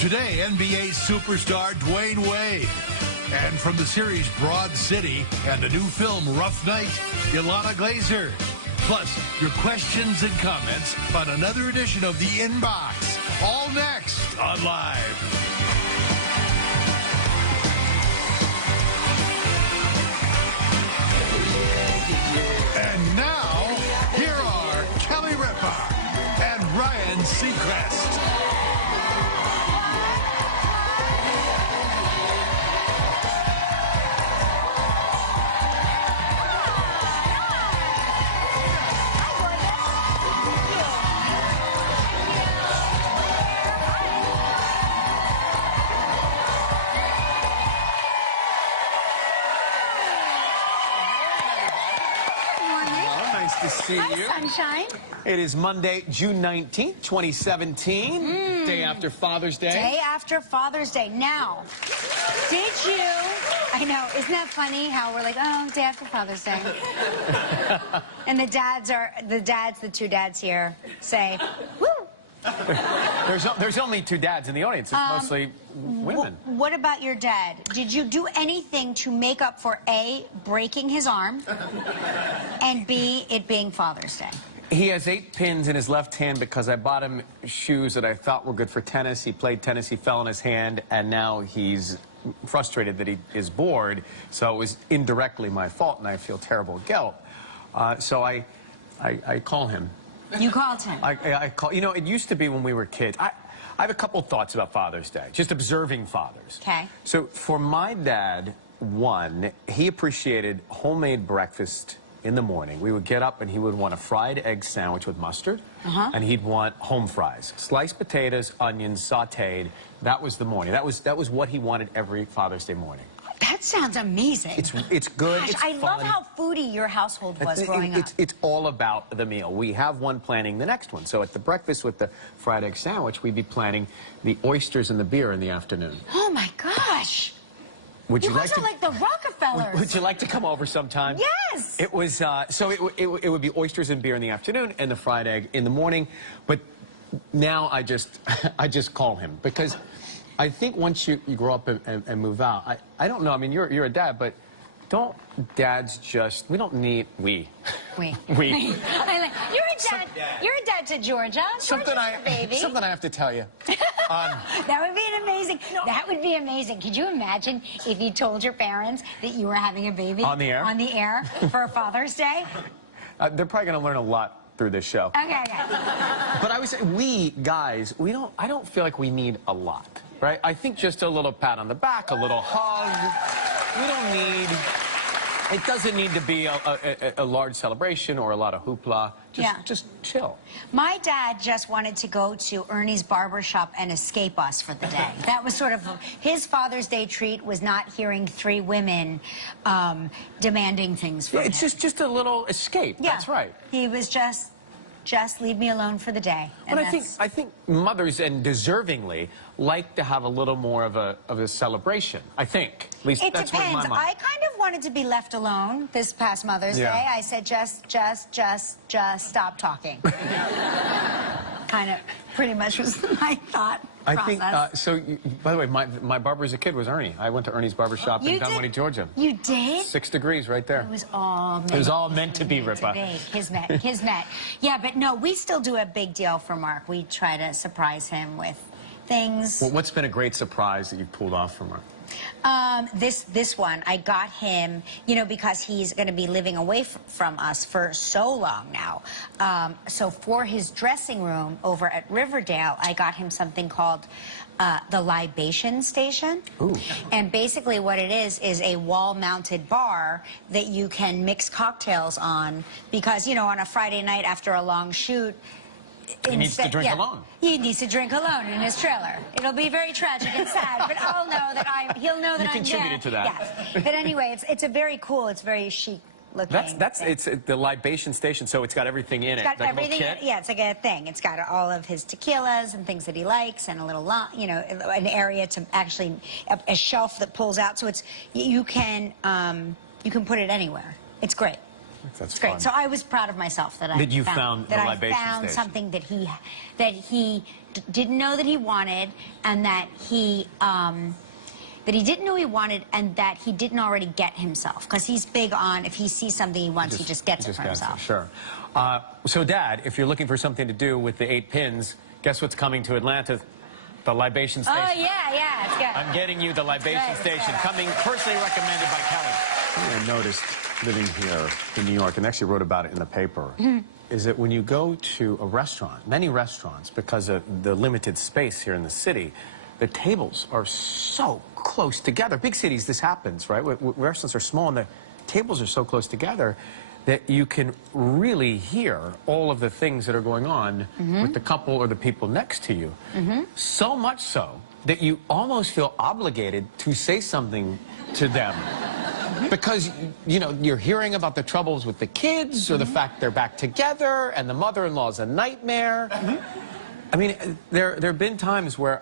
Today, NBA superstar Dwayne Wade. And from the series Broad City and the new film Rough Night, Ilana Glazer. Plus, your questions and comments on another edition of The Inbox. All next on Live. And now, here are Kelly Ripa and Ryan Seacrest. To see you. Hi, sunshine. It is Monday, June 19th, 2017, day after Father's Day. Day after Father's Day. Now, did you, I know, isn't that funny how we're like, oh, day after Father's Day. And the two dads here say, woo. There's only two dads in the audience. It's mostly women. What about your dad? Did you do anything to make up for A, breaking his arm, and B, it being Father's Day? He has 8 pins in his left hand because I bought him shoes that I thought were good for tennis. He played tennis, he fell in his hand, and now he's frustrated that he is bored. So it was indirectly my fault, and I feel terrible guilt. So I call him. You called him? I call. You know, it used to be when we were kids. I have a couple thoughts about Father's Day, just observing fathers. Okay. So for my dad, one, he appreciated homemade breakfast in the morning. We would get up and he would want a fried egg sandwich with mustard, and he'd want home fries, sliced potatoes, onions, sautéed. That was the morning. That was what he wanted every Father's Day morning. That sounds amazing. It's good. Gosh, it's I fun. love how foodie your household was growing up. It's all about the meal. We have one planning the next one. So at the breakfast with the fried egg sandwich, we'd be planning the oysters and the beer in the afternoon. Oh my gosh. Would you guys are like the Rockefellers. Would you like to come over sometime? Yes. It was so it would be oysters and beer in the afternoon and the fried egg in the morning. But now I just call him because I think once you grow up and move out, I don't know. I mean, you're a dad, but don't dads just? We don't need we. We. We. You're a dad. You're a dad to Georgia. Georgia's your baby. Something I have to tell you. That would be amazing. That would be amazing. Could you imagine if you told your parents that you were having a baby on the air? On the air for Father's Day? They're probably going to learn a lot through this show. Okay. But I would say we guys, I don't feel like we need a lot. Right? I think just a little pat on the back, a little hug. We don't need... It doesn't need to be a large celebration or a lot of hoopla. Just chill. My dad just wanted to go to Ernie's barbershop and escape us for the day. That was sort of his Father's Day treat, was not hearing 3 women demanding things from him. It's just a little escape. Yeah. That's right. He was just leave me alone for the day. But I think mothers, and deservingly, like to have a little more of a celebration. I think. At least it that's depends. what my mind. I kind of wanted to be left alone this past Mother's Day. I said, just stop talking. Kind of, pretty much was my thought process. I think, by the way, my barber as a kid was Ernie. I went to Ernie's barbershop in Dunwoody, Georgia. You did? 6 degrees right there. It was all meant to be, Ripa. Kismet. Yeah, but no, we still do a big deal for Mark. We try to surprise him with things. Well, what's been a great surprise that you've pulled off for Mark? This one, I got him, you know, because he's going to be living away from us for so long now. So for his dressing room over at Riverdale, I got him something called the Libation Station. Ooh. And basically what it is a wall-mounted bar that you can mix cocktails on because, you know, on a Friday night after a long shoot, he needs to drink alone. He needs to drink alone in his trailer. It'll be very tragic and sad, but he'll know that I'm contributed to that. Yes. But anyway, it's a very cool, it's very chic looking. It's the Libation Station, so it's got everything in it. It's got everything. Yeah, it's like a thing. It's got all of his tequilas and things that he likes, and a little, you know, an area to actually a shelf that pulls out, so it's you can put it anywhere. It's great. That's It's great. fun. So I was proud of myself that you found the libation I found station. something that he didn't know that he wanted, and that he didn't know he wanted, and that he didn't already get himself. Because he's big on, if he sees something he wants, he just gets it for himself. Sure. So, Dad, if you're looking for something to do with the 8 pins, guess what's coming to Atlanta? The libation station. Oh, yeah, it's good. I'm getting you the libation station, coming personally recommended by Kelly. I noticed living here in New York, and actually wrote about it in the paper, is that when you go to a restaurant, many restaurants, because of the limited space here in the city, the tables are so close together. Big cities, this happens, right? Restaurants are small, and the tables are so close together that you can really hear all of the things that are going on with the couple or the people next to you. So much so that you almost feel obligated to say something to them. Because, you know, you're hearing about the troubles with the kids, or the fact they're back together, and the mother-in-law's a nightmare. I mean, there have been times where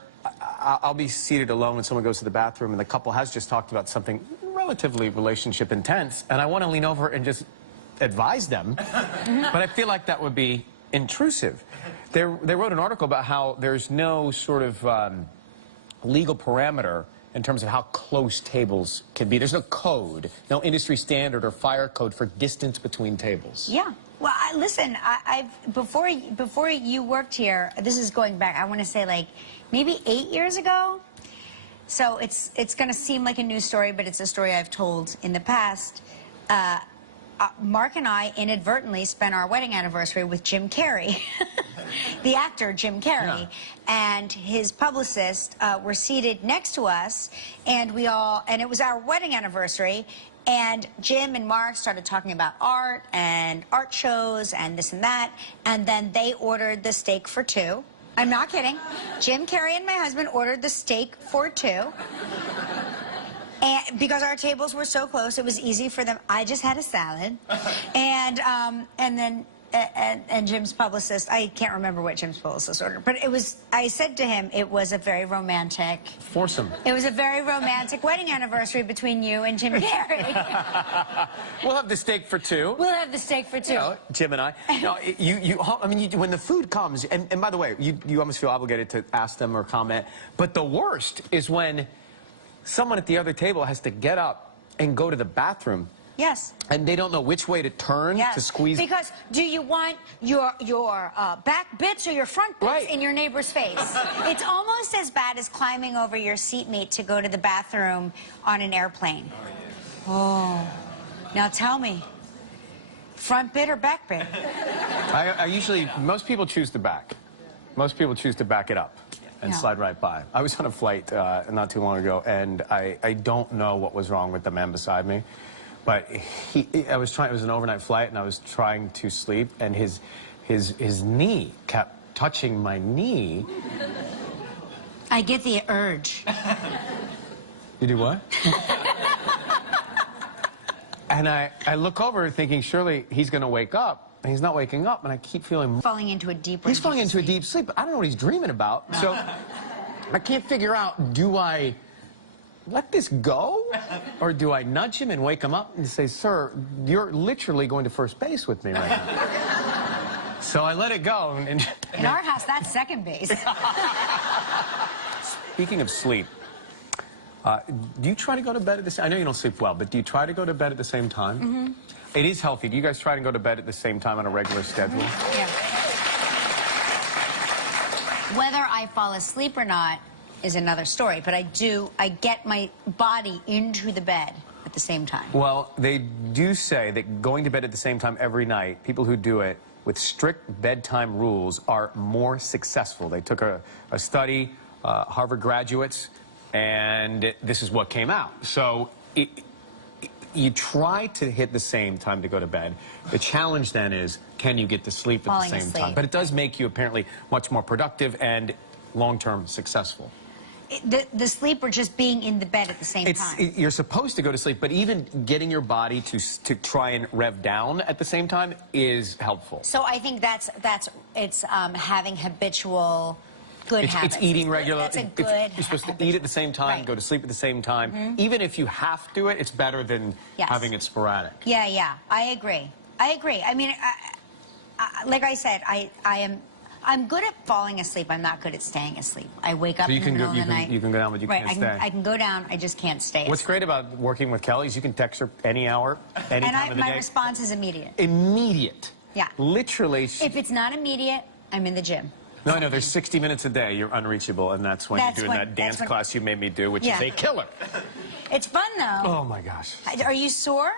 I'll be seated alone when someone goes to the bathroom, and the couple has just talked about something relatively relationship intense, and I want to lean over and just advise them, but I feel like that would be intrusive. They wrote an article about how there's no sort of legal parameter in terms of how close tables can be. There's no code, no industry standard or fire code for distance between tables. Yeah. Well, listen, before you worked here, this is going back, I want to say like maybe 8 years ago. So it's going to seem like a new story, but it's a story I've told in the past. Mark and I inadvertently spent our wedding anniversary with Jim Carrey, the actor Jim Carrey, and his publicist were seated next to us, and it was our wedding anniversary, and Jim and Mark started talking about art and art shows and this and that, and then they ordered the steak for 2. I'm not kidding. Jim Carrey and my husband ordered the steak for 2. And because our tables were so close, it was easy for them. I just had a salad, and then Jim's publicist, I can't remember what Jim's publicist ordered, but it was. I said to him, it was a very romantic. Foursome. It was a very romantic wedding anniversary between you and Jim Carrey. We'll have the steak for 2. We'll have the steak for 2. You know, Jim and I. No, I mean, when the food comes, and by the way, you almost feel obligated to ask them or comment. But the worst is when someone at the other table has to get up and go to the bathroom. Yes. And they don't know which way to turn to squeeze. Because do you want your back bits or your front bits Right. in your neighbor's face? It's almost as bad as climbing over your seatmate to go to the bathroom on an airplane. Oh. Now tell me, front bit or back bit? I usually, most people choose the back. Most people choose to back it up and slide right by. I was on a flight not too long ago, and I don't know what was wrong with the man beside me, but it was an overnight flight, and I was trying to sleep, and his knee kept touching my knee. I get the urge. You do what? And I look over thinking, surely he's going to wake up. And he's not waking up, and I keep feeling... Falling into a deeper... He's falling into a deep sleep. I don't know what he's dreaming about. So I can't figure out, do I let this go? Or do I nudge him and wake him up and say, sir, you're literally going to first base with me right now. So I let it go. And in our house, that's second base. Speaking of sleep, do you try to go to bed at the same... I know you don't sleep well, but do you try to go to bed at the same time? Mm-hmm. It is healthy. Do you guys try to go to bed at the same time on a regular schedule? Yeah. Whether I fall asleep or not is another story, but I get my body into the bed at the same time. Well, they do say that going to bed at the same time every night, people who do it with strict bedtime rules are more successful. They took a study, Harvard graduates, and this is what came out. So you try to hit the same time to go to bed. The challenge then is, can you get to sleep at the same time? But it does make you apparently much more productive and long-term successful. The sleep or just being in the bed at the same time? You're supposed to go to sleep, but even getting your body to try and rev down at the same time is helpful. So I think it's having habitual good habits. It's eating regular. That's a good habit. You're supposed to eat at the same time, go to sleep at the same time. Even if you have to do it, it's better than having it sporadic. Yeah, I agree. I agree. I mean, like I said, I'm good at falling asleep. I'm not good at staying asleep. I wake up So you in the can middle go, of the night. you can go down, but you Right, can't stay. I can go down. I just can't stay. What's great about working with Kelly is you can text her any hour, any time of the my day. response is immediate. Immediate. Yeah. Literally. If it's not immediate, I'm in the gym. No, I know. There's 60 minutes a day. You're unreachable, and that's when you're doing that dance class you made me do, which is a killer. It's fun, though. Oh, my gosh. Are you sore?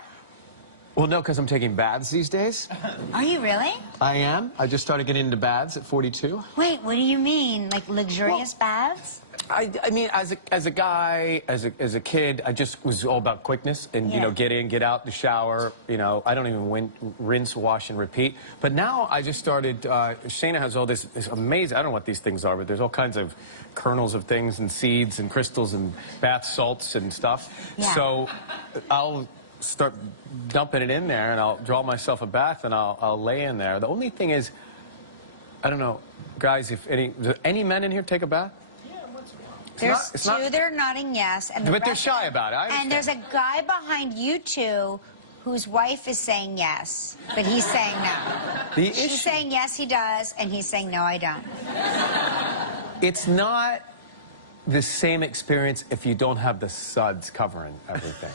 Well, no, because I'm taking baths these days. Are you really? I am. I just started getting into baths at 42. Wait, what do you mean? Like luxurious baths? I mean, as a guy, as a kid, I just was all about quickness and, you know, get in, get out the shower. You know, I don't even rinse, wash, and repeat. But now I just started, Shayna has all this amazing, I don't know what these things are, but there's all kinds of kernels of things and seeds and crystals and bath salts and stuff. Yeah. So I'll start dumping it in there and I'll draw myself a bath and I'll lay in there. The only thing is, I don't know, guys, if do any men in here take a bath? There's two that are nodding yes. And But they're shy about it. And there's a guy behind you two whose wife is saying yes, but he's saying no. She's saying yes, he does, and he's saying no, I don't. It's not the same experience if you don't have the suds covering everything.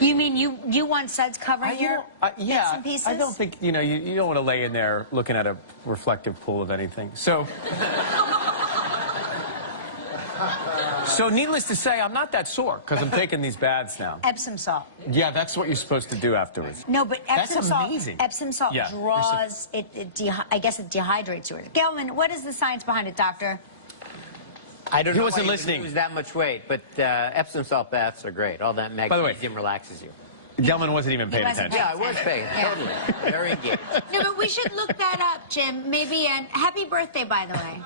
You mean you want suds covering your bits and pieces? I don't think, you know, you don't want to lay in there looking at a reflective pool of anything. So... So needless to say, I'm not that sore because I'm taking these baths now. Epsom salt. Yeah, that's what you're supposed to do afterwards. No, but Epsom salt. Amazing. Epsom salt draws I guess it dehydrates yours. Gelman, what is the science behind it, doctor? I don't know. He wasn't why listening. You lose that much weight, but Epsom salt baths are great. All that magnesium relaxes you. Gelman wasn't even paying attention. Yeah, I was paying. Totally. Very engaged. No, but we should look that up, Jim. Maybe. And happy birthday, by the way.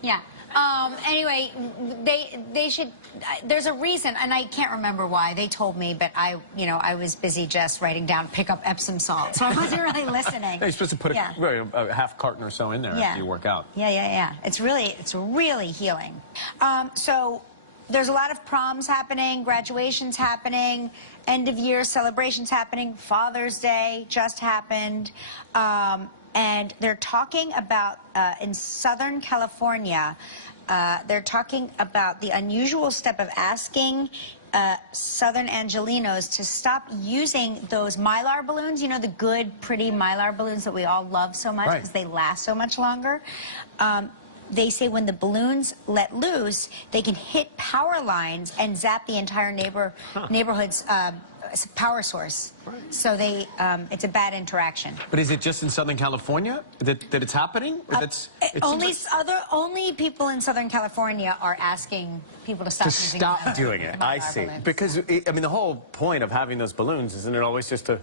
Yeah. Anyway, they should, there's a reason, and I can't remember why. They told me, but I was busy just writing down, pick up Epsom salt, so I wasn't really listening. No, you're supposed to put a half carton or so in there after you work out. Yeah. It's really healing. So there's a lot of proms happening, graduations happening, end of year celebrations happening, Father's Day just happened. And they're talking about, in Southern California, they're talking about the unusual step of asking Southern Angelenos to stop using those Mylar balloons, you know, the good, pretty Mylar balloons that we all love so much because they last so much longer. They say when the balloons let loose, they can hit power lines and zap the entire neighborhood's power source. So it's a bad interaction. But is it just in Southern California that it's happening? Or Only people in Southern California are asking people to stop doing it. I see. Balloons. Because I mean, the whole point of having those balloons isn't it always just to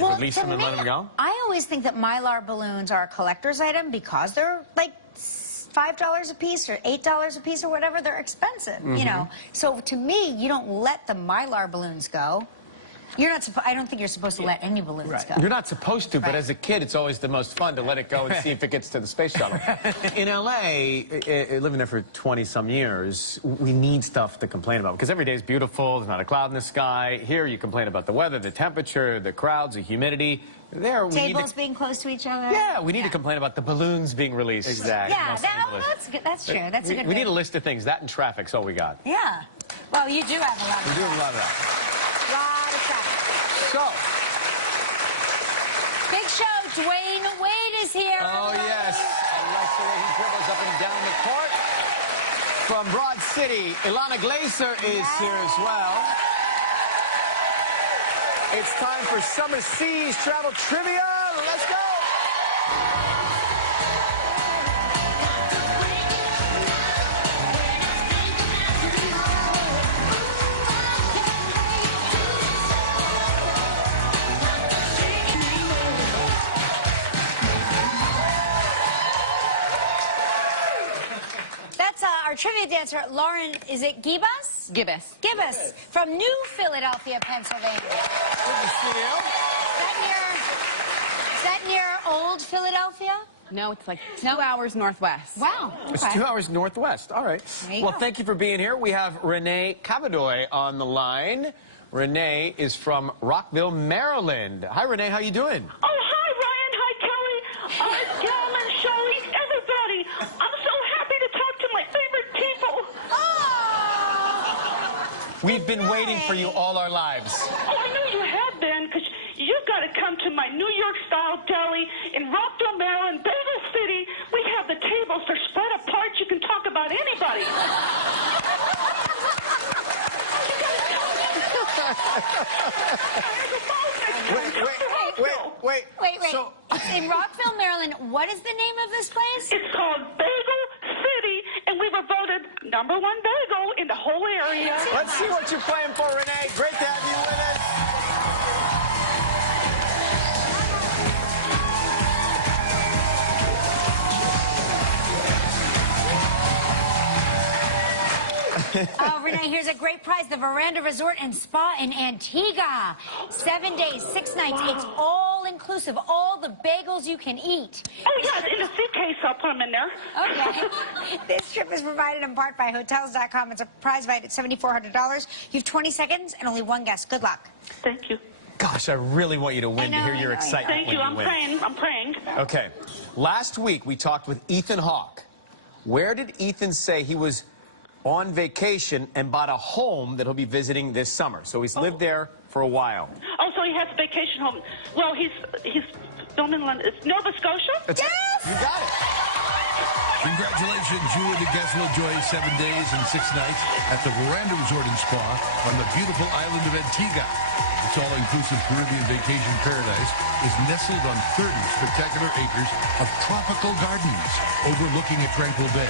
release them and let them go? I always think that Mylar balloons are a collector's item because they're like $5 a piece or $8 a piece or whatever. They're expensive, you know. So to me, you don't let the Mylar balloons go. You're not. I don't think you're supposed to let any balloons go. You're not supposed to, but as a kid, it's always the most fun to let it go and see if it gets to the space shuttle. In L.A., living there for 20-some years, we need stuff to complain about because every day is beautiful. There's not a cloud in the sky. Here, you complain about the weather, the temperature, the crowds, the humidity. There, we Tables being close to each other. Yeah, we need to complain about the balloons being released. Exactly. Yeah, that's good. That's true. That's a good. We need a list of things. That and traffic's all we got. Yeah. Well, you do have a lot of. We do have a lot of that. Lot of traffic. So. Big show. Dwayne Wade is here. Oh, yes. I like the way he dribbles up and down the court. From Broad City, Ilana Glazer is here as well. It's time for Summer Seas Travel Trivia. Let's go. That's our trivia dancer, Lauren, is it Gibas? Gibbous. Gibbous, from New Philadelphia, Pennsylvania. Good to see you. Is that near Old Philadelphia? No, it's like 2 hours northwest. Wow. It's 2 hours northwest. All right. Well, thank you for being here. We have Renee Cavadoy on the line. Renee is from Rockville, Maryland. Hi, Renee. How you doing? Oh, hi. We've been waiting for you all our lives. Oh, I know you have been, because you've got to come to my New York-style deli in Rockville, Maryland, Bagel City. We have the tables. They're spread apart. You can talk about anybody. Wait. So, it's in Rockville, Maryland. What is the name of this place? It's called Bagel City, and we were voted #1 bagel in the whole area. Let's see what you're playing for, Renee. Great to have you with us. Oh, Renee, here's a great prize. The Veranda Resort and Spa in Antigua. 7 days, 6 nights. It's all inclusive. All the bagels you can eat. Oh, yes, in a suitcase. I'll put them in there. Okay. This trip is provided in part by Hotels.com. It's a prize valued at $7,400. You have 20 seconds and only one guess. Good luck. Thank you. Gosh, I really want you to win, to hear your excitement Thank when you. I'm win. praying. I'm praying. Okay. Last week, we talked with Ethan Hawke. Where did Ethan say he was on vacation and bought a home that he'll be visiting this summer? So he's lived there for a while. Oh, so he has a vacation home. Well, he's filming in London. It's Nova Scotia? Yes! You got it. Congratulations, you and the guests will enjoy 7 days and 6 nights at the Veranda Resort and Spa on the beautiful island of Antigua. This all-inclusive Caribbean vacation paradise is nestled on 30 spectacular acres of tropical gardens overlooking a tranquil bay.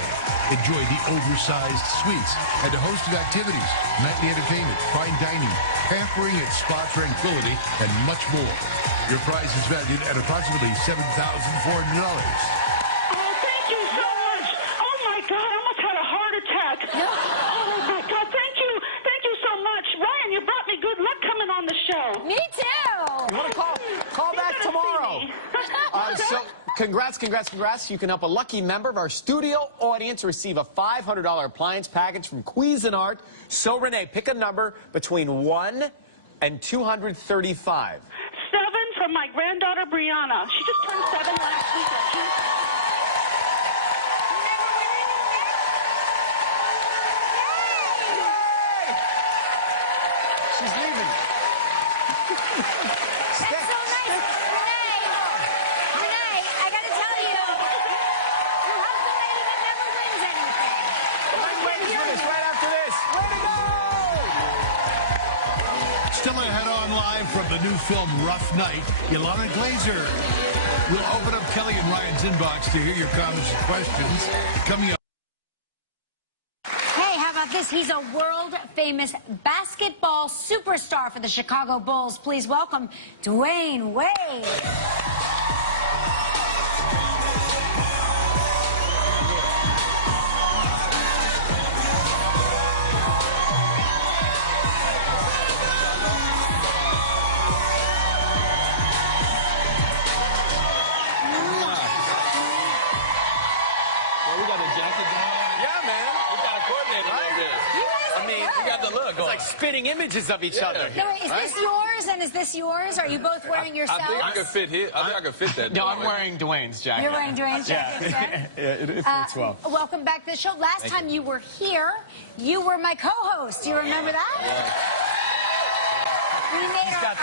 Enjoy the oversized suites and a host of activities, nightly entertainment, fine dining, pampering at spa tranquility, and much more. Your prize is valued at approximately $7,400. Thank you so much. Oh, my God, I almost had a heart attack. Oh, my God, thank you. Thank you so much. Ryan, you brought me good luck coming on the show. Me too. You want to call back gotta tomorrow. see me. So, congrats. You can help a lucky member of our studio audience receive a $500 appliance package from Cuisinart. So, Renee, pick a number between 1 and 235. 7 from my granddaughter, Brianna. She just turned 7 last weekend. She's leaving. That's so nice. Renee, I got to tell you, you help the lady that never wins anything. Glenn Wayne's with us right after this. Way to go! Still ahead on live from the new film Rough Night, Ilana Glazer. We'll open up Kelly and Ryan's inbox to hear your comments and questions. Coming up. Hey, how about this? He's a world-famous basketball superstar for the Chicago Bulls. Please welcome Dwayne Wade. We got a jacket on. Yeah, man. We got to coordinate a little bit. I mean, we got the look It's going. like spitting images of each other. No, wait, is this yours and is this yours? Are you both wearing yourselves? I think I could fit here. I think I could fit that. No, I'm wearing Dwayne's jacket. You're wearing Dwayne's jacket instead? Yeah, it fits well. Welcome back to the show. Last time you were here, you were my co-host. Do you remember that?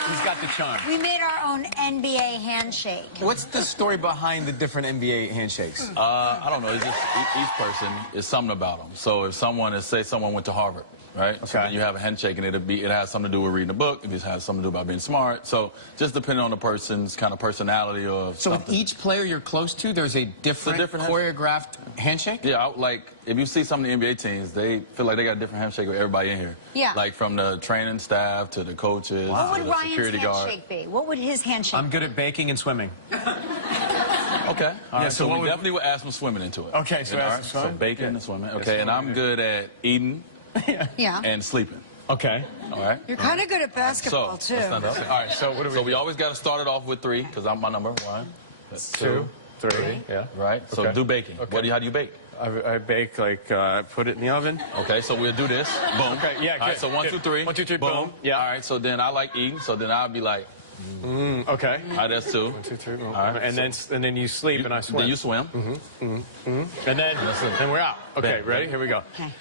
He's got the charm. We made our own NBA handshake. What's the story behind the different NBA handshakes? I don't know. It's just each person is something about them. So if someone is, say someone went to Harvard, right? So Okay. then you have a handshake and it has something to do with reading a book. It has something to do about being smart. So just depending on the person's kind of personality or So with something. each player you're close to, there's a different, choreographed handshake? Yeah, like if you see some of the NBA teams, they feel like they got a different handshake with everybody in here. Yeah. Like from the training staff to the coaches What to would the Ryan's security guard. handshake be? What would his handshake I'm good at baking and swimming. Okay. All right. so So, what we would- definitely would add some swimming into it. Okay, so And, add all right, some so swimming? bacon Yeah. and swimming. Yes, Okay, and I'm good at eating Yeah. and sleeping. Okay. All right. You're kind of good at basketball, So too. let's not do it. All right, so what do we So we always got to start it off with 3 because I'm my number 1, 2, 3, yeah. Right. So Okay. do baking. Okay. How do you bake? I bake, like, put it in the oven. Okay, so we'll do this. Boom. Okay, yeah, All right, good, so 1, good. 2, 3. 1, 2, 3, boom. Yeah. All right, so then I like eating, so then I'll be like, Okay. all right, that's 2. 1, 2, 3, boom. All right, And then you sleep and I swim. Then you swim. And then we're out. Okay, Bet. ready? Here we go. Okay.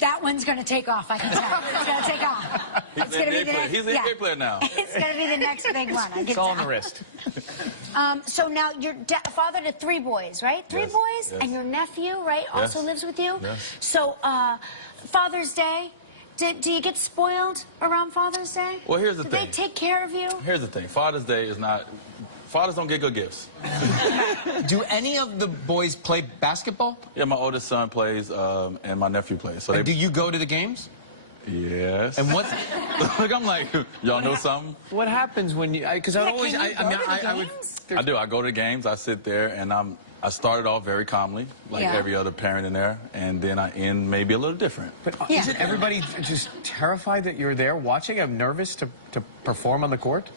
That one's going to take off, I can tell. It's going to take off. He's an NBA player. He's an NBA player now. It's going to be the next big one. I can It's all on tell. the wrist. So now you're father to 3 boys, right? Three Yes, boys? yes. And your nephew, right, also Yes. lives with you? Yes. So Father's Day, do you get spoiled around Father's Day? Well, here's the Do thing. they take care of you? Here's the thing. Father's Day is not... Fathers don't get good gifts. Do any of the boys play basketball? Yeah, my oldest son plays, and my nephew plays. So And do you go to the games? Yes. And what? Look, I'm like, y'all know something? What happens when you? Because I Yeah, always, can you go to the I would. games? I do. I go to the games. I sit there, and I started off very calmly, like Yeah. every other parent in there, and then I end maybe a little different. But Yeah. isn't everybody just terrified that you're there watching? I'm nervous to perform on the court.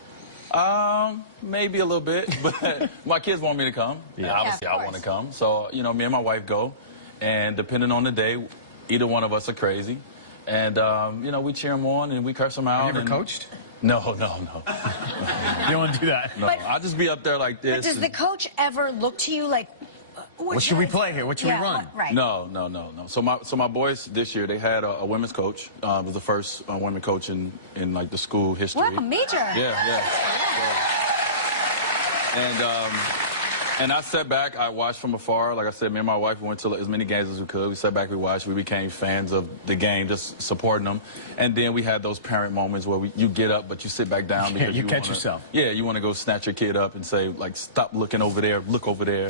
Maybe a little bit, but my kids want me to come. Yeah. Obviously, Yeah, of I want to course. come. So, you know, me and my wife go, and depending on the day, either one of us are crazy. And, you know, we cheer them on and we curse them out. Have you ever and- coached? No. You don't want to do that. No, But- I'll just be up there like this. But does the and- coach ever look to you like, What should we play here? What should we run? Right. No. So my boys this year, they had a women's coach. It was the first women coach in like the school history. Wow, major. Yeah. And I sat back, I watched from afar. Like I said, me and my wife, we went to as many games as we could. We sat back, we watched, we became fans of the game, just supporting them. And then we had those parent moments where you get up, but you sit back down. Yeah, because you catch wanna- yourself. Yeah, you want to go snatch your kid up and say, like, stop looking over there, look over there.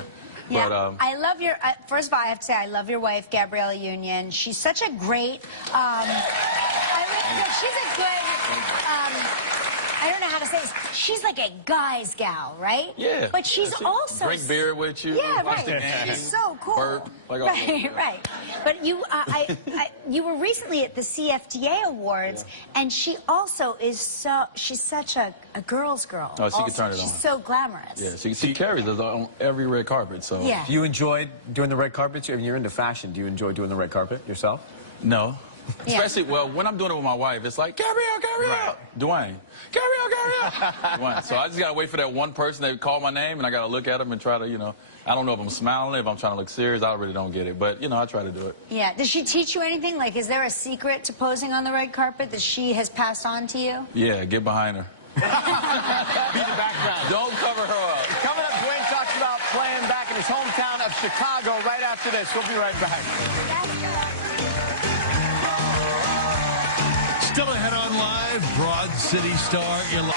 Yeah, But, I love your. First of all, I have to say I love your wife, Gabriella Union. She's such a great. She's a good. I don't know how to say this. She's like a guy's gal, right? yeah. But she's That's it. also. Drink beer with you. Yeah, watch right. the game, She's so cool. burp, like all right, that. right. But you, you were recently at the CFDA Awards, and she also is so. She's such a girl's girl. Oh, she can also. turn it She's on. so glamorous. Yeah, she carries us on every red carpet, so. Yeah. Do you enjoy doing the red carpet? I mean, you're into fashion. Do you enjoy doing the red carpet yourself? No. Yeah. Especially, well, when I'm doing it with my wife, it's like, Gabrielle. Right. Dwayne. Gabrielle. Dwayne. So I just got to wait for that one person that call my name, and I got to look at them and try to, you know, I don't know if I'm smiling, if I'm trying to look serious. I really don't get it. But, you know, I try to do it. Yeah. Does she teach you anything? Like, is there a secret to posing on the red carpet that she has passed on to you? Yeah, get behind her. Be the background. Don't cover her up. Coming up, Dwayne talks about playing back in his hometown of Chicago right after this. We'll be right back. Still ahead on Live, Broad City star Hey, we're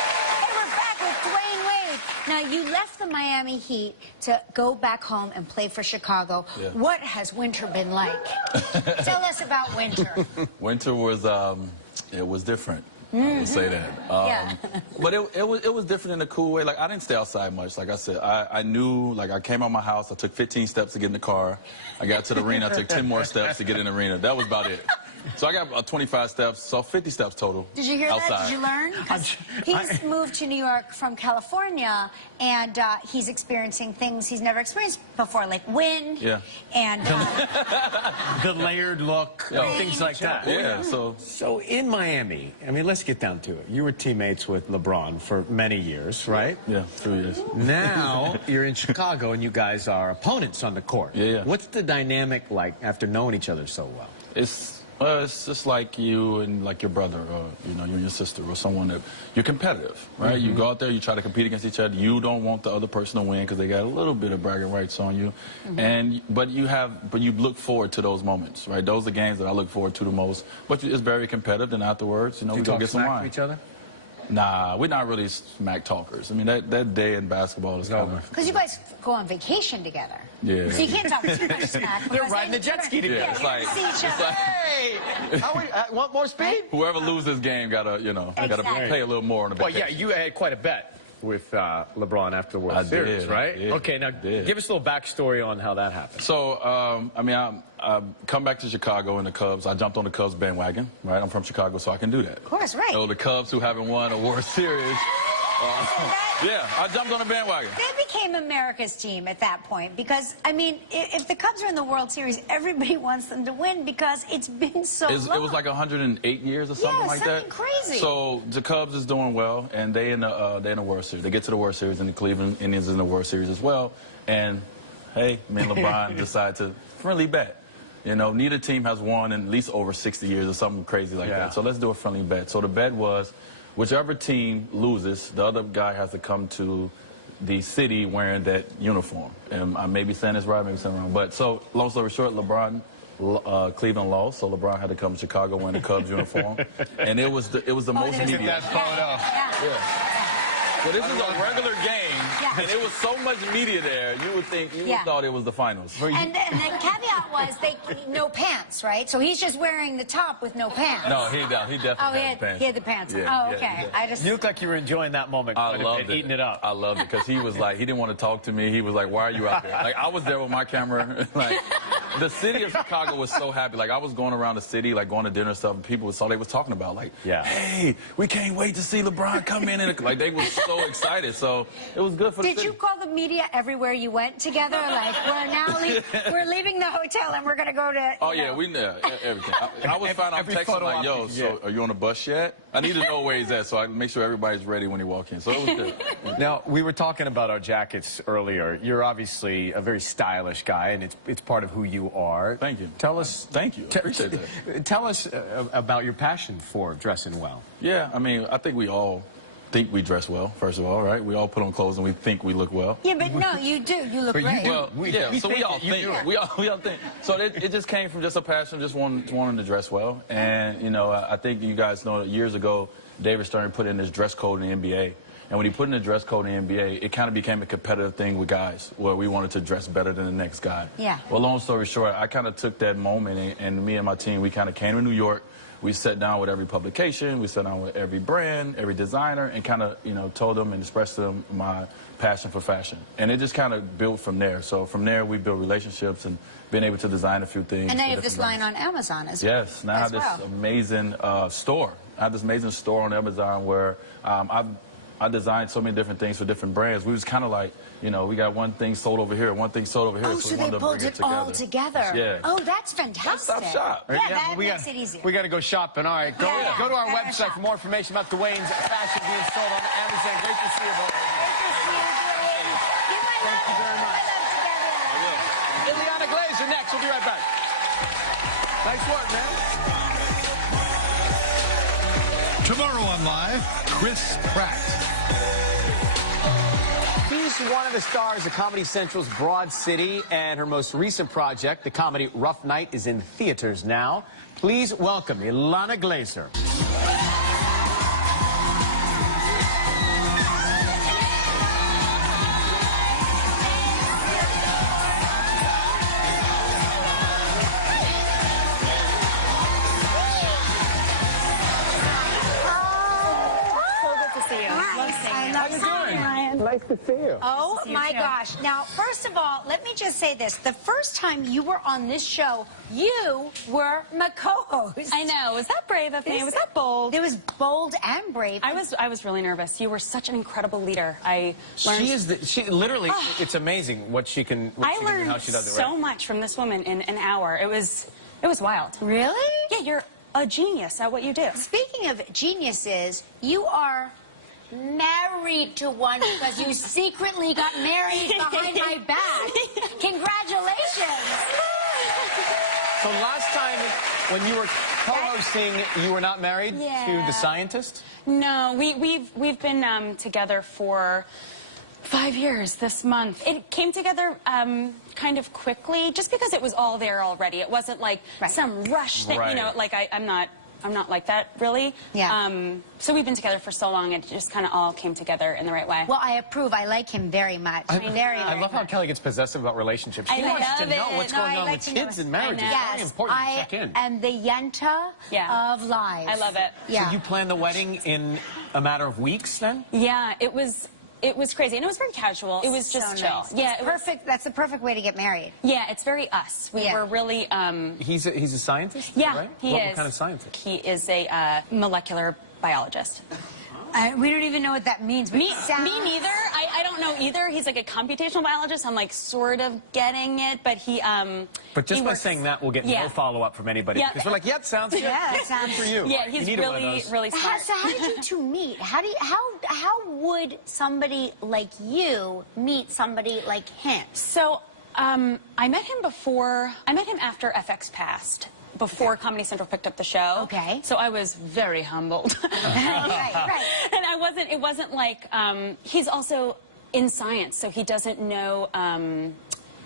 back with Dwayne Wade. Now, you left the Miami Heat to go back home and play for Chicago. Yeah. What has winter been like? Tell us about winter. Winter was, it was different. I would say that. Yeah. But it was different in a cool way. Like, I didn't stay outside much. Like I said, I knew, like, I came out my house, I took 15 steps to get in the car. I got to the arena, I took 10 more steps to get in the arena. That was about it. So I got 25 steps, so 50 steps total. Did you hear outside. that? Did you learn? 'Cause he's moved to New York from California, and he's experiencing things he's never experienced before, like wind. Yeah. And The layered look, things like that. Yeah, so So in Miami, I mean, let's get down to it. You were teammates with LeBron for many years, right? yeah, 3 years. Now you're in Chicago and you guys are opponents on the court. Yeah. What's the dynamic like after knowing each other so well? It's just like you and like your brother, or you know, you and your sister, or someone that you're competitive, right? You go out there, you try to compete against each other. You don't want the other person to win because they got a little bit of bragging rights on you, but you look forward to those moments, right? Those are games that I look forward to the most. But it's very competitive. And afterwards, you know, Do you we go talk get some smack wine. to each other? Nah, we're not really smack talkers. I mean, that day in basketball is kind over. of because you guys go on vacation together. Yeah. So you can't talk too much smack. They're because riding then the jet you're ski gonna- together. Yeah, it's you're like- gonna see each it's other. like- Hey, want more speed? whoever loses this game gotta Exactly. pay a little more on the Well, vacation. yeah, you had quite a bet with LeBron after the World I Series, did, right? I did, Okay, now I did. give us a little backstory on how that happened. So, I mean, I come back to Chicago in the Cubs. I jumped on the Cubs bandwagon, right? I'm from Chicago, so I can do that. Of course, right. So the Cubs, who haven't won a World Series, yeah, I jumped on the bandwagon. They became America's team at that point because, I mean, if the Cubs are in the World Series, everybody wants them to win because it's been so long. It was like 108 years or something Yeah, like something that. crazy. So the Cubs is doing well, and they in the World Series. They get to the World Series, and the Cleveland Indians in the World Series as well. And hey, me and LeBron decide to friendly bet. You know, neither team has won in at least over 60 years or something crazy like that. So let's do a friendly bet. So the bet was, whichever team loses, the other guy has to come to the city wearing that uniform. And I may be saying this right, maybe saying wrong. But so, long story short, Cleveland lost, so LeBron had to come to Chicago wearing the Cubs uniform. And it was the most media. That photo. Yeah. So this is a regular game, and it was so much media there, you would think, you would thought it was the finals. And the caveat was no pants, right? So he's just wearing the top with no pants. No, he definitely had the pants. He had the pants. Yeah, oh, okay. You look like you were enjoying that moment. I loved it. Eating it up. I loved it because he was like, he didn't want to talk to me. He was like, why are you out there? Like, I was there with my camera. Like, the city of Chicago was so happy. Like, I was going around the city, like going to dinner and stuff, and people saw they was talking about, like, hey, we can't wait to see LeBron come in. And like, they were so excited. So it was good for the city. Did you call the media everywhere you went together? Like, we're leaving the hotel and we're going to go to... Oh, yeah, everything. I was finding out texting like, yo, so are you on the bus yet? I need to know where he's at so I can make sure everybody's ready when he walks in. So it was good. Now, we were talking about our jackets earlier. You're obviously a very stylish guy, and it's part of who you are. Thank you. Tell us... Thank you. I appreciate that. Tell us about your passion for dressing well. Yeah, I mean, I think we all think we dress well, first of all, right? We all put on clothes and we think we look well. Yeah, but no, you do. You look great. Well, so we all think. We all think. So it just came from just a passion, just wanting to dress well. And, you know, I think you guys know that years ago, David Stern put in this dress code in the NBA. And when he put in the dress code in the NBA, it kind of became a competitive thing with guys, where we wanted to dress better than the next guy. Yeah. Well, long story short, I kind of took that moment, and me and my team, we kind of came to New York. We sat down with every publication, we sat down with every brand, every designer, and kind of, you know, told them and expressed to them my passion for fashion. And it just kind of built from there. So from there, we built relationships and been able to design a few things. And now you have this line on Amazon as well. Yes, now I have this amazing store. I have this amazing store on Amazon where I designed so many different things for different brands. We was kind of like, you know, we got one thing sold over here, one thing sold over here. Oh, so they pulled it all together. Yeah. Oh, that's fantastic. Stop shop. Yeah, that makes it easier. We got to go shopping. All right, go to our website for more information about Dwayne's fashion being sold on Amazon. Great to see you both. Great to see you, Dwayne. Give my love. Thank you very much. My love together. Ileana Glazer next. We'll be right back. Nice work, man. Tomorrow on Live, Chris Pratt. She's one of the stars of Comedy Central's Broad City, and her most recent project, the comedy Rough Night, is in theaters now. Please welcome Ileana Glazer. Nice to see you. Oh, my gosh. Now, first of all, let me just say this. The first time you were on this show, you were my co-host. I know. Was that brave of me? Was that bold? It was bold and brave. I was really nervous. You were such an incredible leader. I learned... She literally, it's amazing what she can, I learned and how she does it, so much from this woman in an hour. It was wild. Really? Yeah, you're a genius at what you do. Speaking of geniuses, you are married to one because you secretly got married behind my back. Congratulations. So last time when you were co-hosting, you were not married to the scientist? No, we've been together for 5 years this month. It came together kind of quickly, just because it was all there already. It wasn't like some rush thing, you know, like I'm not like that, really. Yeah. So we've been together for so long, it just kind of all came together in the right way. Well, I approve. I like him very much. I love how Kelly gets possessive about relationships. She wants to know what's going on with kids and marriages. It's very important to check in. And the Yenta of lives. I love it. Yeah. So you planned the wedding in a matter of weeks, then? Yeah, it was crazy, and it was very casual. It was just chill. Nice. Yeah, perfect. That's the perfect way to get married. Yeah, it's very us. We were really. He's a scientist. Yeah, right? he is. What kind of scientist? He is a molecular biologist. We don't even know what that means. Me neither. I don't know either. He's like a computational biologist. I'm like sort of getting it, but he. But just by saying that, we'll get no follow-up from anybody. Yeah. Because we're like, yep, sounds good. Yeah, it sounds for you. Yeah, he's really smart. So how did you two meet? How would somebody like you meet somebody like him? So I met him before. I met him after FX passed. Before Comedy Central picked up the show. Okay. So I was very humbled. Right. And it wasn't like, he's also in science, so he doesn't know,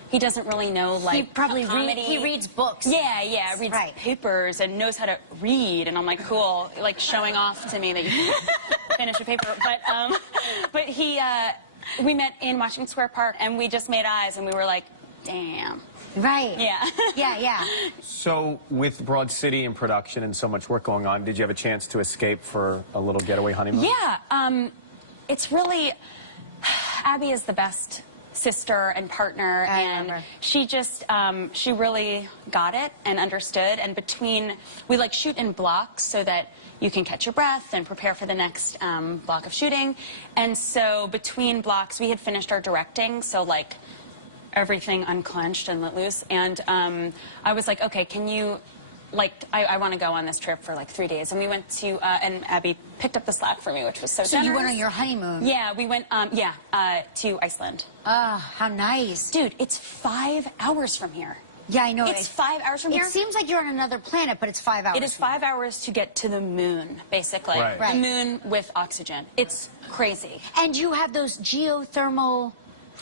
he doesn't really know, like, He probably comedy. he reads books. Yeah, reads papers and knows how to read. And I'm like, cool, like showing off to me that you can finish a paper. But he, we met in Washington Square Park, and we just made eyes, and we were like, damn. Right. Yeah. Yeah. So, with Broad City in production and so much work going on, did you have a chance to escape for a little getaway honeymoon? Yeah. It's really, Abby is the best sister and partner, and she just, she really got it and understood. And we like shoot in blocks so that you can catch your breath and prepare for the next block of shooting. And so between blocks, we had finished our directing, so like everything unclenched and let loose. And I was like, okay, can you, like, I want to go on this trip for like 3 days. And we went to, and Abby picked up the slack for me, which was so generous. So you went on your honeymoon? Yeah, we went, to Iceland. How nice. Dude, it's 5 hours from here. Yeah, I know. It's 5 hours from here. It seems like you're on another planet, but it's 5 hours. It is 5 hours to get to the moon, basically. Right. The moon with oxygen. It's crazy. And you have those geothermal,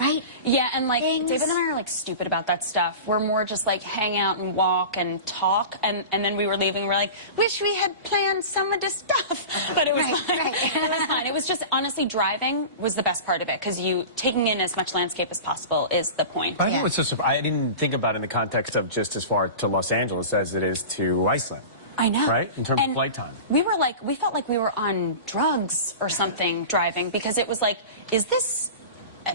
right? Yeah, and like things. David and I are like stupid about that stuff. We're more just like hang out and walk and talk, and then we were leaving. We're like, wish we had planned some of this stuff, but it was fine. It was fine. It was just honestly driving was the best part of it, because you taking in as much landscape as possible is the point. I know it's just, I didn't think about it in the context of just as far to Los Angeles as it is to Iceland. I know. Right? In terms of flight time. We felt like we were on drugs or something driving, because it was like, is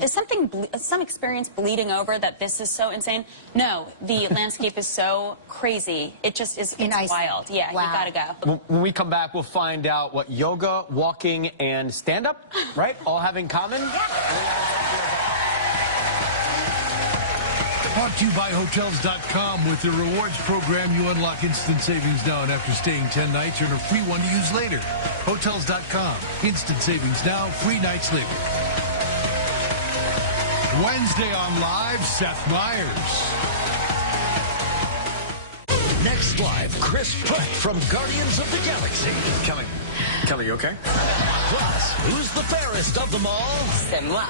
some experience bleeding over that this is so insane? No, the landscape is so crazy. It just is, it's wild. Yeah, wow. You gotta go. When we come back, we'll find out what yoga, walking, and stand-up, right, all have in common. Brought to you by Hotels.com. With the rewards program, you unlock instant savings now, and after staying 10 nights, earn a free one to use later. Hotels.com. Instant savings now, free nights later. Wednesday on Live, Seth Meyers. Next live, Chris Pratt from Guardians of the Galaxy. Kelly, you okay? Plus, who's the fairest of them all? C'est moi.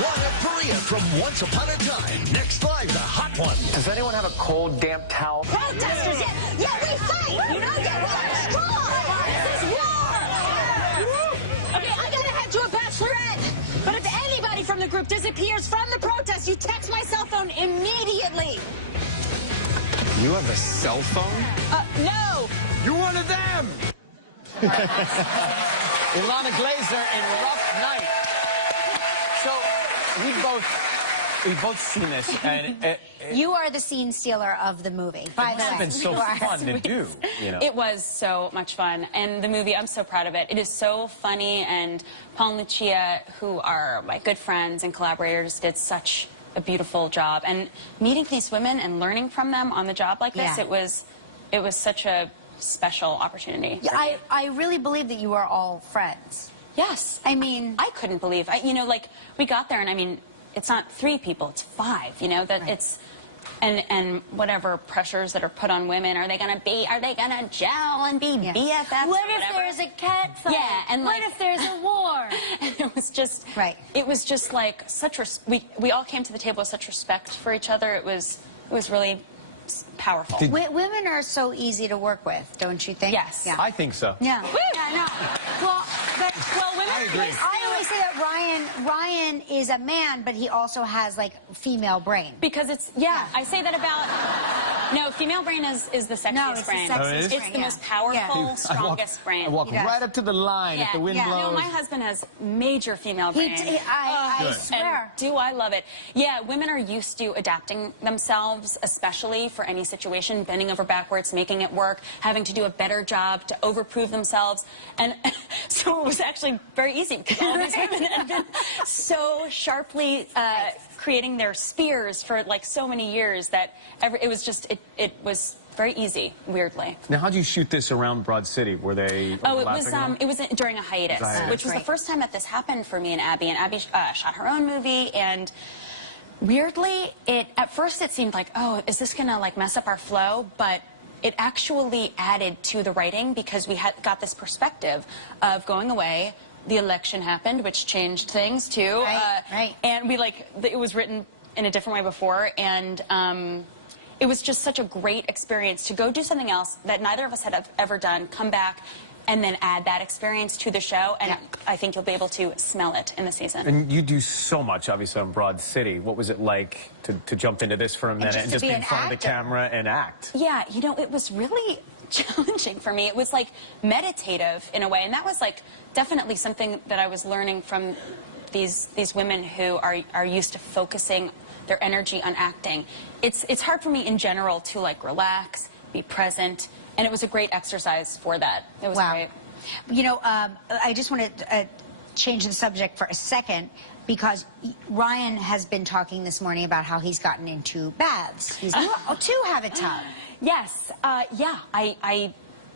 Lana Parrilla from Once Upon a Time. Next live, the hot one. Does anyone have a cold, damp towel? Protesters, yeah, we fight. You know, yeah, we're strong. This is war. Okay, I gotta head to a bachelorette. But if anybody from the group disappears from the protest, you text my cell phone immediately. You have a cell phone? No. You're one of them! Ilana Glazer in Rough Night. So, we've both seen this, and you are the scene stealer of the movie, by the way. It's been so fun to do, you know. It was so much fun, and the movie, I'm so proud of it. It is so funny, and Paul and Lucia, who are my good friends and collaborators, did such a beautiful job. And meeting these women and learning from them on the job like this, it was such a special opportunity. Yeah, I really believe that you are all friends. Yes. I mean, I couldn't believe, you know, like, we got there, and I mean, it's not 3 people, it's 5, you know, that it's, and whatever pressures that are put on women, are they gonna gel and be BFFs? What if there's a cat fight? Yeah, and like, what if there's a war? And it was just, it was just like such, we all came to the table with such respect for each other. It was really powerful. Women are so easy to work with, don't you think? Yes. Yeah. I think so. Yeah. Yeah, no. Well, women. I agree. I always say that Ryan is a man, but he also has like female brain. Because it's I say that about female brain is the sexiest brain. It's the most powerful, strongest brain. I walk right up to the line if the wind blows. No, my husband has major female brain. I swear. And do I love it? Yeah, women are used to adapting themselves, especially for any situation, bending over backwards, making it work, having to do a better job to overprove themselves. And so it was actually very easy, because all these women had been so sharply creating their spears for like so many years that it was just, it was very easy, weirdly. Now, how'd you shoot this around Broad City? Were they it was during a hiatus, which was the first time that this happened for me and Abby. And Abby shot her own movie, and Weirdly, at first it seemed like, oh, is this gonna like mess up our flow? But it actually added to the writing because we got this perspective of going away. The election happened, which changed things too. Right. And it was written in a different way before, and it was just such a great experience to go do something else that neither of us had ever done, come back, and then add that experience to the show, and I think you'll be able to smell it in the season. And you do so much, obviously, on Broad City. What was it like to jump into this for a minute and just be in front of the camera and act? Yeah, you know, it was really challenging for me. It was like meditative in a way, and that was like definitely something that I was learning from these women who are used to focusing their energy on acting. It's hard for me in general to like relax, be present, and it was a great exercise for that. It was great. You know, I just want to change the subject for a second because Ryan has been talking this morning about how he's gotten into baths. You too have a tub. Yes. Yeah.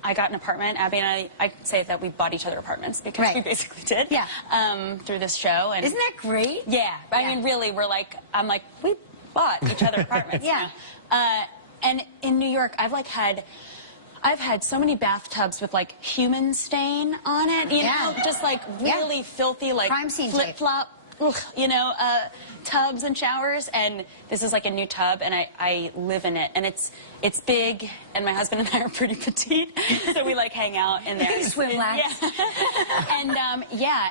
I got an apartment. Abby and I say that we bought each other apartments because we basically did. Yeah. Through this show. And isn't that great? Yeah. I mean, really, I'm like, we bought each other apartments. Yeah. You know? And in New York, I've had so many bathtubs with like human stain on it, you know, just like really filthy, like crime scene flip-flop, you know, tubs and showers. And this is like a new tub, and I live in it, and it's big, and my husband and I are pretty petite, so we like hang out in there. Swim laps. Yeah. And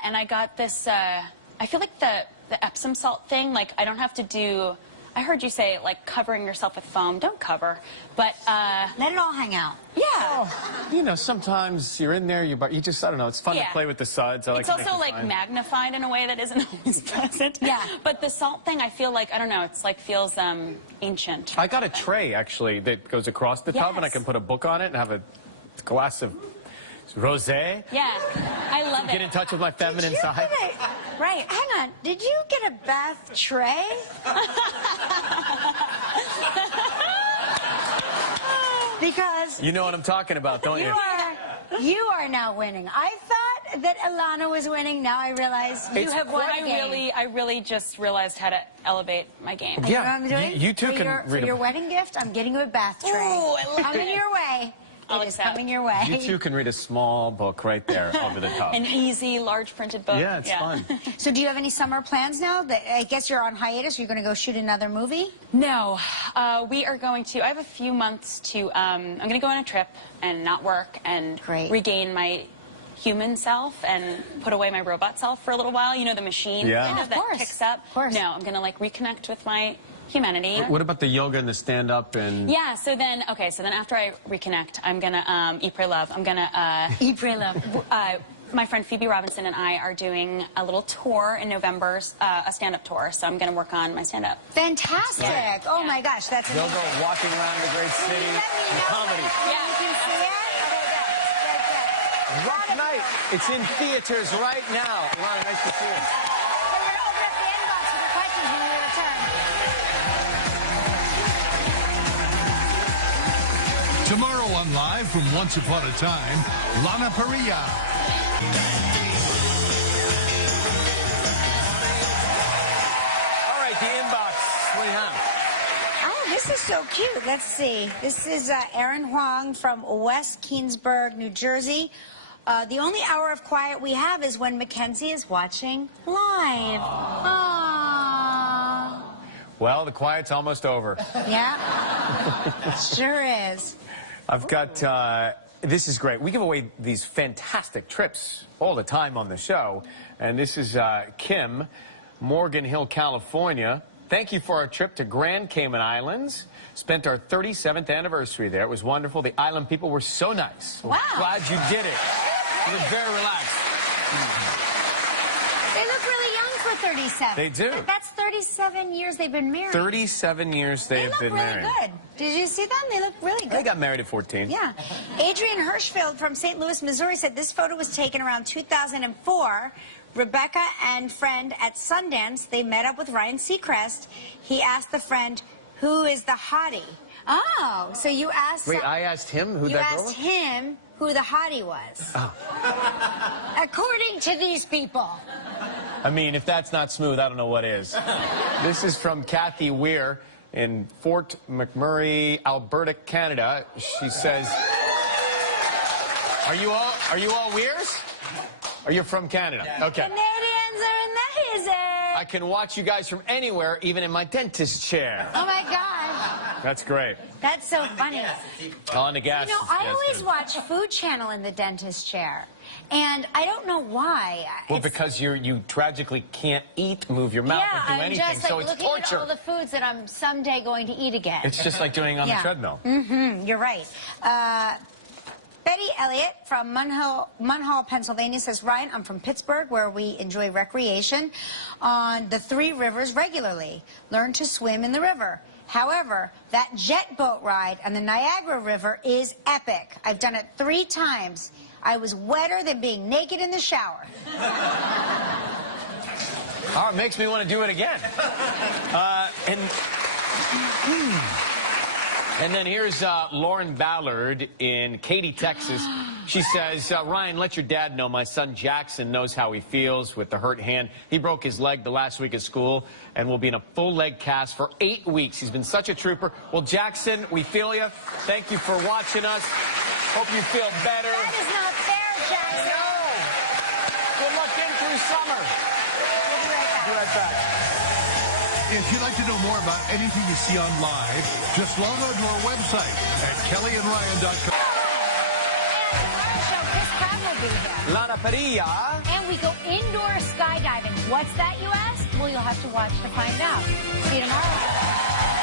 and I got this. I feel like the Epsom salt thing. Like I don't have to do. I heard you say, like, covering yourself with foam. Don't cover, but... let it all hang out. Yeah. Oh, you know, sometimes you're in there, you just, I don't know, it's fun to play with the suds. It's also, like, magnified in a way that isn't always present. Yeah. But the salt thing, I feel like, I don't know, it's like, feels ancient. I got a tray, actually, that goes across the tub, and I can put a book on it and have a glass of rosé. Yeah, I love it. Get in touch with my feminine side. Right. Hang on. Did you get a bath tray? Because you know what I'm talking about, don't you? You are now winning. I thought that Ilana was winning. Now I realize you have won a game. I really just realized how to elevate my game. You know what I'm doing? You too can read for your wedding gift, I'm getting you a bath tray. Ooh, I love coming your way. It is coming your way. You too can read a small book right there over the top. An easy, large printed book. Yeah, it's fun. So do you have any summer plans now? I guess you're on hiatus. You're going to go shoot another movie? No. We are going to, I have a few months to, I'm going to go on a trip and not work and regain my human self and put away my robot self for a little while. You know, the machine kind of that kicks up. Of course. No, I'm going to like reconnect with my humanity. What about the yoga and the stand-up and... Yeah, so then after I reconnect, I'm gonna eat, pray, love. I'm gonna eat, pray, love. My friend Phoebe Robinson and I are doing a little tour in November, a stand-up tour. So I'm gonna work on my stand-up. Fantastic! Right. Oh my gosh, that's amazing. They'll go walking around the great city and comedy. Yeah, you can see it. Okay, good. Rough Night. It's in theaters right now. Ilana, nice to see you. We're gonna open up the inbox with your questions when we return. Tomorrow on Live from Once Upon a Time, Lana Parrilla. All right, the inbox. What do you have? Oh, this is so cute. Let's see. This is Aaron Huang from West Keansburg, New Jersey. The only hour of quiet we have is when Mackenzie is watching live. Aww. Well, the quiet's almost over. Yeah, sure is. I've got, this is great. We give away these fantastic trips all the time on the show. And this is Kim, Morgan Hill, California. Thank you for our trip to Grand Cayman Islands. Spent our 37th anniversary there. It was wonderful. The island people were so nice. Wow. Glad you did it. You look very relaxed. They look really young for 37. They do. That's 37 years they've been married. 37 years they've been married. They look really good. Did you see them? They look really good. They got married at 14. Yeah. Adrian Hirschfield from St. Louis, Missouri said this photo was taken around 2004. Rebecca and friend at Sundance, they met up with Ryan Seacrest. He asked the friend, who is the hottie? Oh, so you asked... Wait, I asked him who that girl was? You asked him who the hottie was. Oh. According to these people. I mean, if that's not smooth, I don't know what is. This is from Kathy Weir in Fort McMurray, Alberta, Canada. She says, Are you all Weirs? Are you from Canada? Okay. Canadians are in the hizzy. I can watch you guys from anywhere, even in my dentist chair. Oh my gosh. That's great. That's so funny. On the gas. You know, I yes, always yes. watch Food Channel in the dentist chair. And I don't know why. Well, because you tragically can't eat, move your mouth, or do I'm anything, just like so it's looking torture. at all the foods that I'm someday going to eat again. It's just like doing on the treadmill. Mm-hmm. You're right. Betty Elliott from Munhall, Pennsylvania says, Ryan, I'm from Pittsburgh, where we enjoy recreation on the Three Rivers regularly. Learn to swim in the river. However, that jet boat ride on the Niagara River is epic. I've done it 3 times. I was wetter than being naked in the shower. Oh, it makes me want to do it again. And then here's Lauren Ballard in Katy, Texas. She says, Ryan, let your dad know my son Jackson knows how he feels with the hurt hand. He broke his leg the last week at school and will be in a full leg cast for 8 weeks. He's been such a trooper. Well, Jackson, we feel you. Thank you for watching us. Hope you feel better. That is not fair, Jackson. No. Good luck in through summer. We'll be right back. Be right back. If you'd like to know more about anything you see on live, just log on to our website at kellyandryan.com. And tomorrow's show, Chris Pratt will be here. Lana Parilla. And we go indoor skydiving. What's that, you ask? Well, you'll have to watch to find out. See you tomorrow.